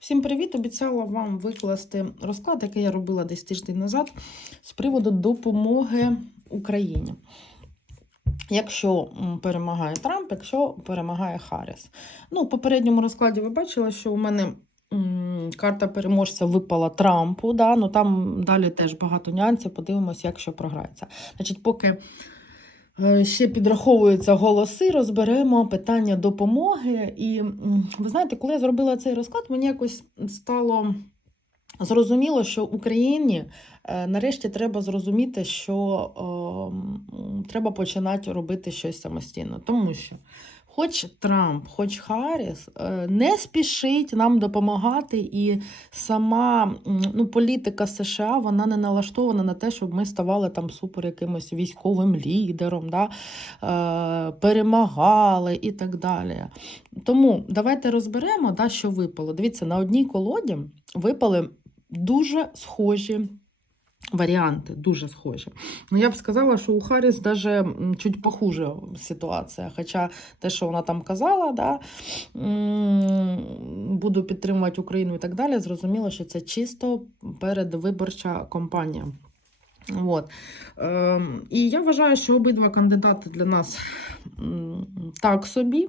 Всім привіт! Обіцяла вам викласти розклад, який я робила десь тиждень назад з приводу допомоги Україні. Якщо перемагає Трамп, якщо перемагає Харріс. Ну, в попередньому розкладі ви бачили, що у мене карта переможця випала Трампу. Да? Ну, там далі теж багато нюансів. Подивимося, як що програється. Значить, поки ще підраховуються голоси, розберемо питання допомоги. І ви знаєте, коли я зробила цей розклад, мені якось стало. Зрозуміло, що Україні е, нарешті треба зрозуміти, що о, треба починати робити щось самостійно. Тому що, хоч Трамп, хоч Харріс, е, не спішить нам допомагати, і сама ну, політика США вона не налаштована на те, щоб ми ставали там супер якимось військовим лідером, да? е, перемагали і так далі. Тому давайте розберемо, да, що випало. Дивіться, на одній колоді випали дуже схожі варіанти, дуже схожі. Ну, я б сказала, що у Харріс даже чуть похуже ситуація. Хоча те, що вона там казала, да, буду підтримувати Україну і так далі, зрозуміло, що це чисто передвиборча кампанія. От. Ем, і я вважаю, що обидва кандидати для нас так собі.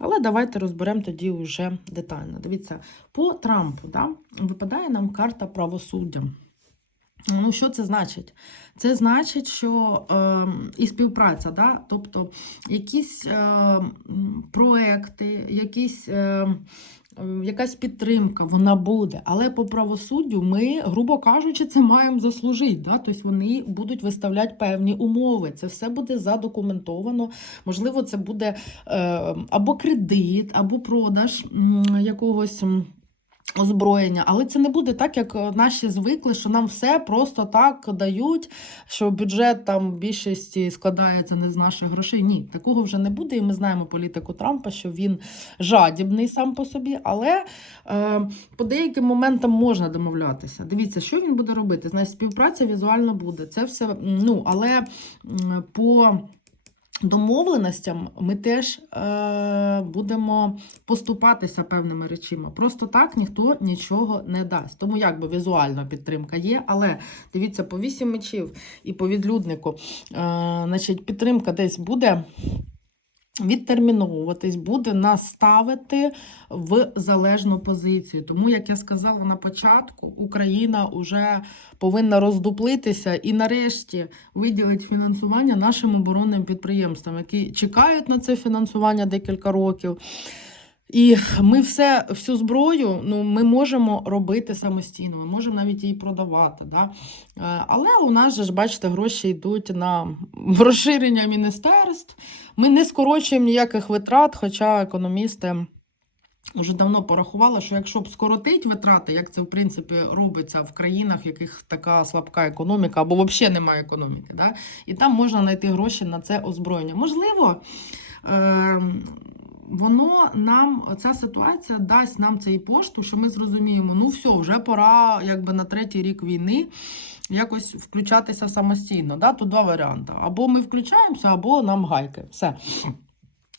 Але давайте розберемо тоді вже детально. Дивіться, по Трампу да, випадає нам карта правосуддя. Ну, що це значить? Це значить, що е, і співпраця, да? тобто якісь е, проекти, якісь, е, якась підтримка, вона буде. Але по правосуддю ми, грубо кажучи, це маємо заслужити. Да? Тобто вони будуть виставляти певні умови. Це все буде задокументовано. Можливо, це буде е, або кредит, або продаж якогось. Озброєння, але це не буде так, як е, наші звикли, що нам все просто так дають, що бюджет там більшості складається не з наших грошей. Ні, такого вже не буде. І ми знаємо політику Трампа, що він жадібний сам по собі, але е, по деяким моментам можна домовлятися. Дивіться, що він буде робити. Значить, співпраця візуально буде. Це все, ну, але по. Домовленостям ми теж е, будемо поступатися певними речима. Просто так ніхто нічого не дасть. Тому якби візуальна підтримка є, але дивіться, по вісім мечів і по відлюднику, е, значить, підтримка десь буде. Відтерміновуватись, буде нас ставити в залежну позицію. Тому, як я сказала на початку, Україна вже повинна роздуплитися і нарешті виділити фінансування нашим оборонним підприємствам, які чекають на це фінансування декілька років. І ми все, всю зброю ну, ми можемо робити самостійно, ми можемо навіть її продавати. Да? Е, Але у нас же ж, бачите, гроші йдуть на розширення міністерств. Ми не скорочуємо ніяких витрат, хоча економісти вже давно порахували, що якщо б скоротить витрати, як це в принципі робиться в країнах, в яких така слабка економіка, або взагалі немає економіки, да? і там можна знайти гроші на це озброєння. Можливо. Е- Воно нам, ця ситуація дасть нам цей пошту, що ми зрозуміємо, ну все, вже пора якби на третій рік війни якось включатися самостійно. Да? Тут два варіанти. Або ми включаємося, або нам гайки. Все.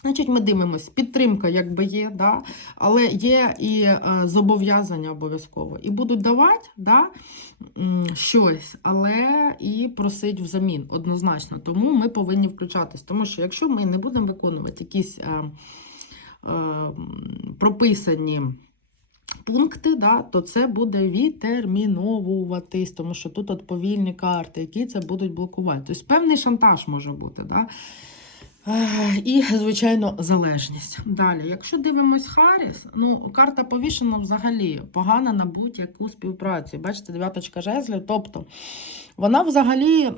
Значить, ми дивимося, підтримка якби є, да? але є і е, зобов'язання обов'язково. І будуть давати да, щось, але і просить взамін однозначно. Тому ми повинні включатись. Тому що якщо ми не будемо виконувати якісь е, прописані пункти, да, то це буде відтерміновуватись, тому що тут от повільні карти, які це будуть блокувати. Тобто певний шантаж може бути. Да? І, звичайно, залежність. Далі, якщо дивимось Харріс, ну, карта повішена взагалі погана на будь-яку співпрацю. Бачите, дев'яточка жезлів. Тобто, вона взагалі,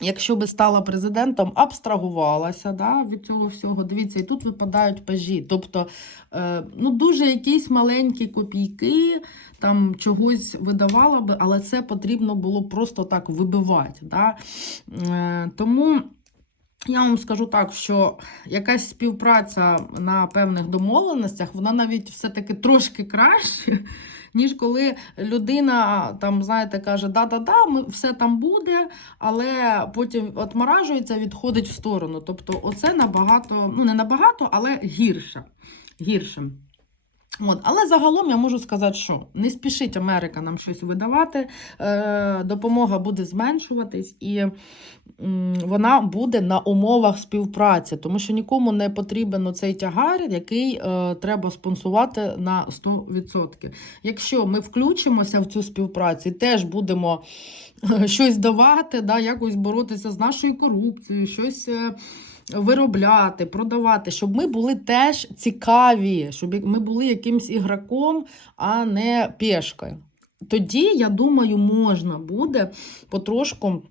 якщо би стала президентом, абстрагувалася да, від цього всього. Дивіться, і тут випадають пажі. Тобто, е, ну, дуже якісь маленькі копійки, там чогось видавала би, але це потрібно було просто так вибивати. Да? Е, тому. Я вам скажу так, що якась співпраця на певних домовленостях, вона навіть все-таки трошки краще, ніж коли людина там, знаєте, каже, да-да-да, все там буде, але потім отморажується, відходить в сторону. Тобто, оце набагато, ну не набагато, але гірше. гірше. От, але загалом я можу сказати, що не спішить Америка нам щось видавати, е, допомога буде зменшуватись і вона буде на умовах співпраці, тому що нікому не потрібен цей тягар, який е, треба спонсувати на 100%. Якщо ми включимося в цю співпрацю, теж будемо е, щось давати, да, якось боротися з нашою корупцією, щось. Виробляти, продавати, щоб ми були теж цікаві, щоб ми були якимсь ігроком, а не пешкою. Тоді, я думаю, можна буде потрошку.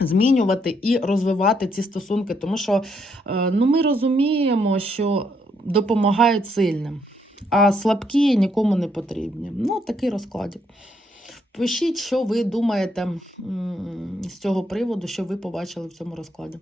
Змінювати і розвивати ці стосунки, тому що е, ну, ми розуміємо, що допомагають сильним, а слабкі нікому не потрібні. Ну, такий розкладик. Пишіть, що ви думаєте з цього приводу, що ви побачили в цьому розкладі.